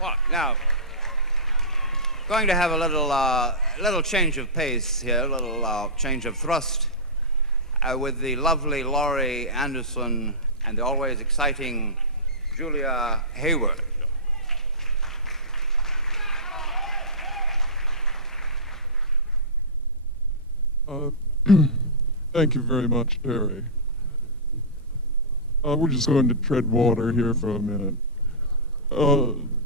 Well, now, going to have a little change of pace here, a little change of thrust with the lovely Laurie Anderson and the always exciting Julia Heyward. Uh, Thank you very much, Terry. We're just going to tread water here for a minute.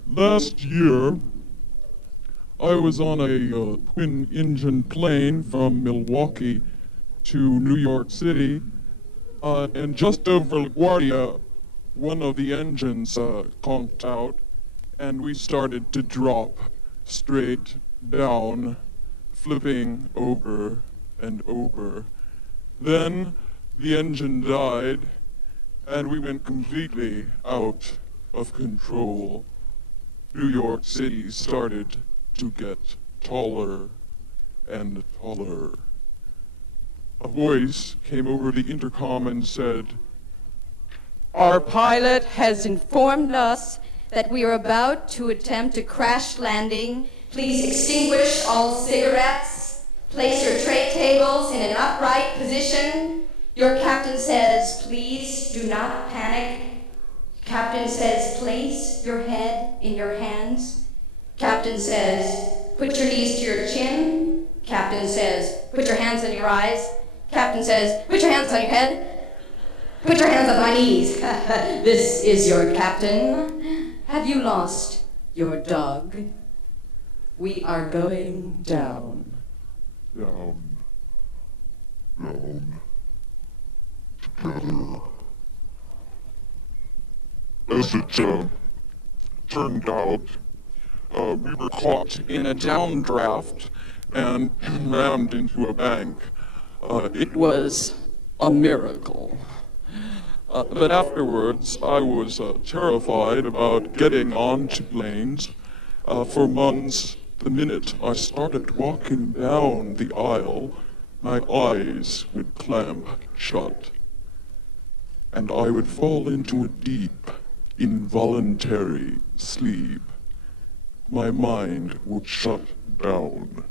Last year, I was on a twin-engine plane from Milwaukee to New York City, and just over LaGuardia, one of the engines conked out, and we started to drop straight down, flipping over and over. Then the engine died, and we went completely out of control. New York City started to get taller and taller. A voice came over the intercom and said, "Our pilot has informed us that we are about to attempt a crash landing. Please extinguish all cigarettes. Place your tray tables in an upright position. Your captain says, please do not panic. Captain says, place your head in your hands. Captain says, put your knees to your chin. Captain says, put your hands on your eyes. Captain says, put your hands on your head. Put your hands on my knees. This is your captain. Have you lost your dog? We are going down. down, together. As it turned out, we were caught in a downdraft and rammed into a bank. It was a miracle. But afterwards, I was terrified about getting onto planes. For months, the minute I started walking down the aisle, my eyes would clamp shut, and I would fall into a deep, involuntary sleep. My mind would shut down.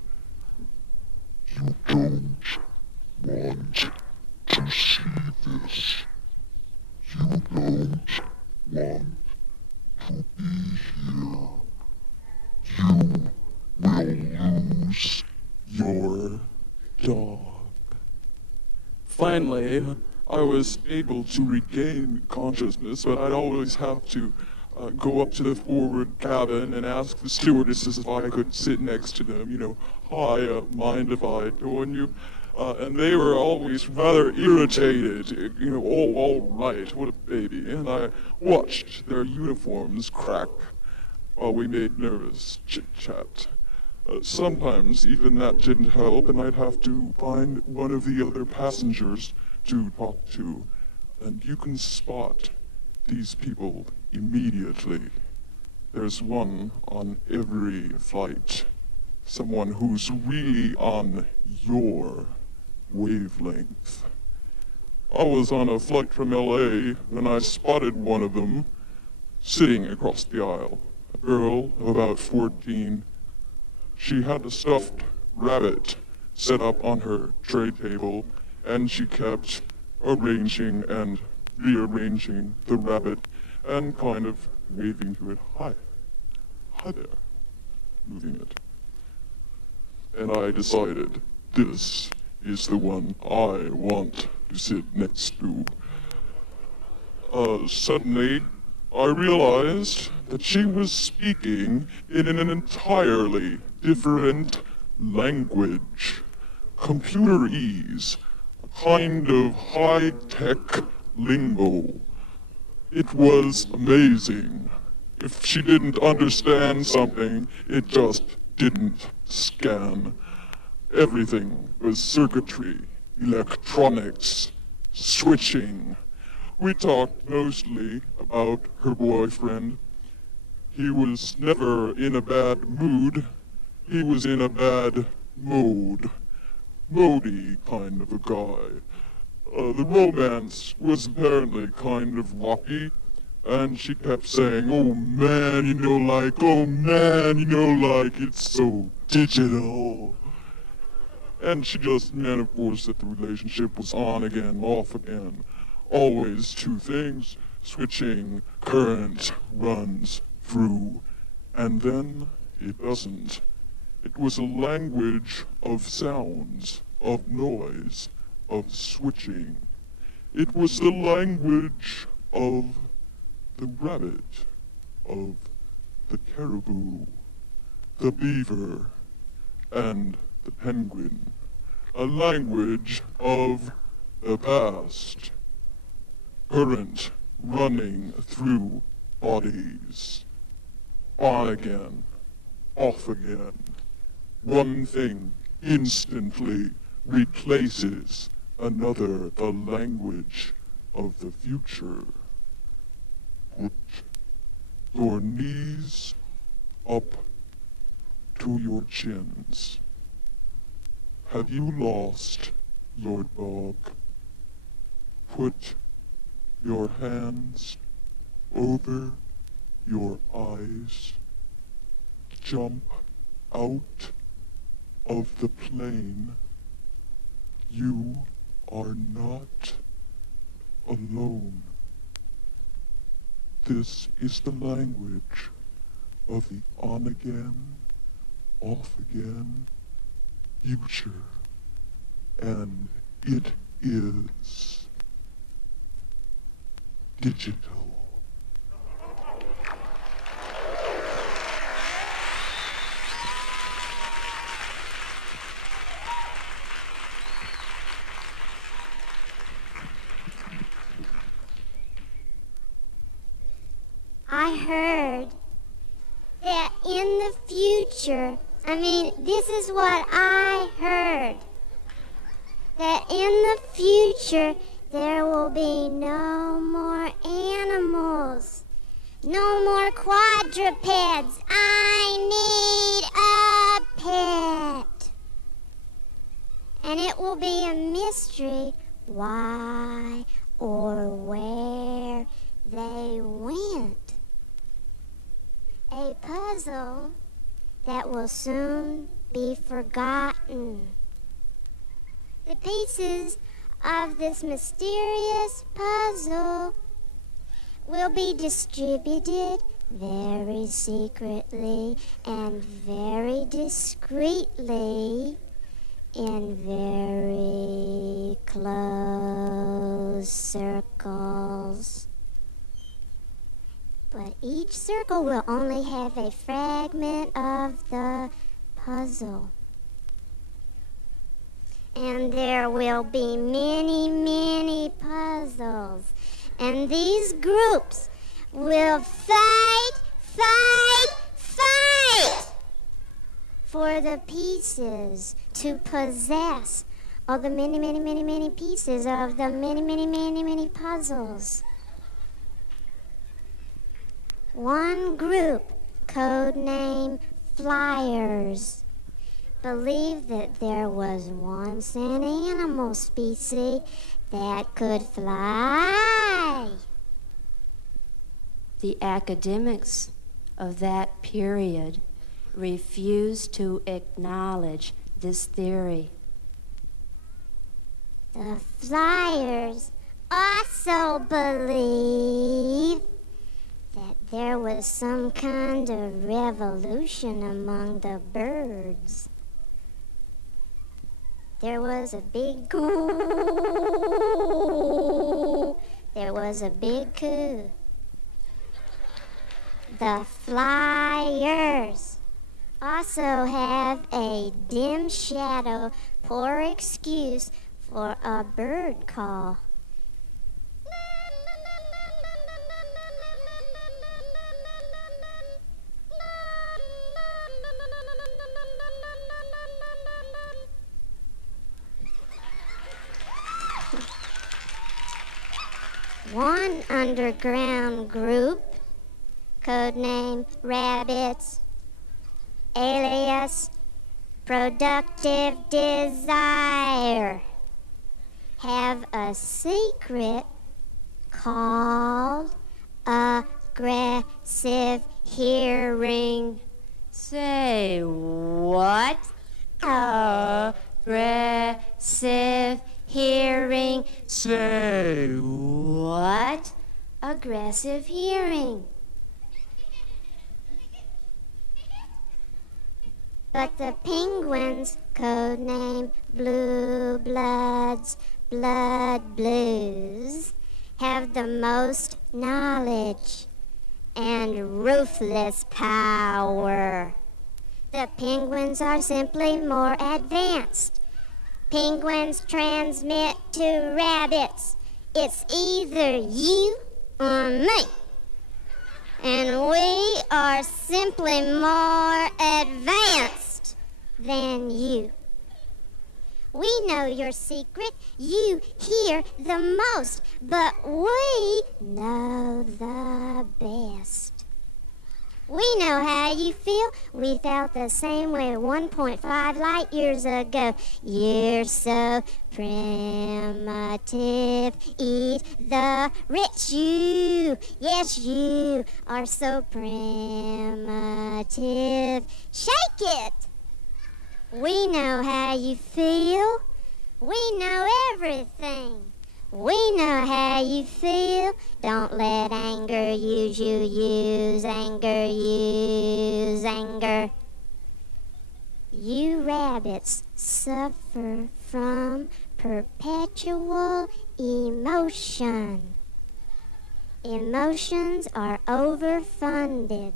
You don't want to see this. You don't want to be here. You will lose your dog. Finally, I was able to regain consciousness, but I'd always have to go up to the forward cabin and ask the stewardesses if I could sit next to them, hi, mind if I join you? And they were always rather irritated, all right, what a baby. And I watched their uniforms crack while we made nervous chit-chat. Sometimes even that didn't help, and I'd have to find one of the other passengers to talk to. And you can spot these people immediately. There's one on every flight. Someone who's really on your wavelength. I was on a flight from LA and I spotted one of them sitting across the aisle. A girl of about 14. She had a stuffed rabbit set up on her tray table, and she kept arranging and rearranging the rabbit and kind of waving to it. Hi there, moving it. And I decided this is the one I want to sit next to. Suddenly, I realized that she was speaking in an entirely different language. Computerese, a kind of high-tech lingo. It was amazing. If she didn't understand something, it just didn't scan. Everything was circuitry, electronics, switching. We talked mostly about her boyfriend. He was never in a bad mood. He was in a bad mode. Mody kind of a guy. The romance was apparently kind of rocky. And she kept saying, oh man, oh man, it's so digital. And she just meant, of course, that the relationship was on again, off again. Always two things, switching current runs through. And then it doesn't. It was a language of sounds, of noise, of switching. It was the language of the rabbit, of the caribou, the beaver, and the penguin. A language of the past. Current running through bodies. On again, off again. One thing instantly replaces another, the language of the future. Put your knees up to your chins. Have you lost your dog? Put your hands over your eyes. Jump out of the plane. You are not alone. This is the language of the on again, off again future, and it is digital. I heard that in the future, this is what I heard, that in the future there will be no more animals, no more quadrupeds. I need a pet. And it will be a mystery why or where they went. A puzzle that will soon be forgotten. The pieces of this mysterious puzzle will be distributed very secretly and very discreetly in very close circles. But each circle will only have a fragment of the puzzle. And there will be many, many puzzles. And these groups will fight for the pieces to possess all the many, many, many, many pieces of the many, many, many, many puzzles. One group, codenamed Flyers, believed that there was once an animal species that could fly. The academics of that period refused to acknowledge this theory. The Flyers also believed that there was some kind of revolution among the birds. There was a big coup. There was a big coup. The Flyers also have a dim shadow, poor excuse for a bird call. One underground group, codenamed Rabbits, alias Productive Desire, have a secret called a aggressive hearing. Say what? Aggressive hearing. Say What? Aggressive hearing. But the penguins, codename Blue Bloods, Blood Blues, have the most knowledge and ruthless power. The penguins are simply more advanced. Penguins transmit to rabbits. It's either you or me. And we are simply more advanced than you. We know your secret, you hear the most, but we know the best. We know how you feel. We felt the same way 1.5 light years ago. You're so primitive. Eat the rich. You, yes, you are so primitive. Shake it. We know how you feel. We know everything. We know how you feel. Don't let anger use you. Use anger. Use anger. You rabbits suffer from perpetual emotion. Emotions are overfunded.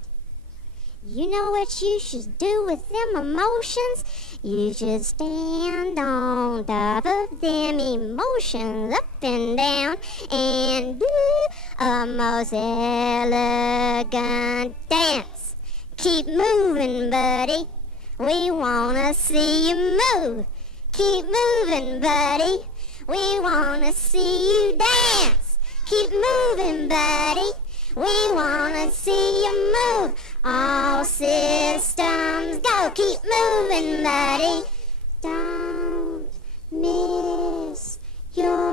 You know what you should do with them emotions? You should stand on top of them emotions up and down and do a most elegant dance. Keep moving, buddy. We wanna see you move. Keep moving, buddy. We wanna see you dance. Keep moving, buddy. We wanna see you move. All systems go. Keep moving, buddy. Don't miss your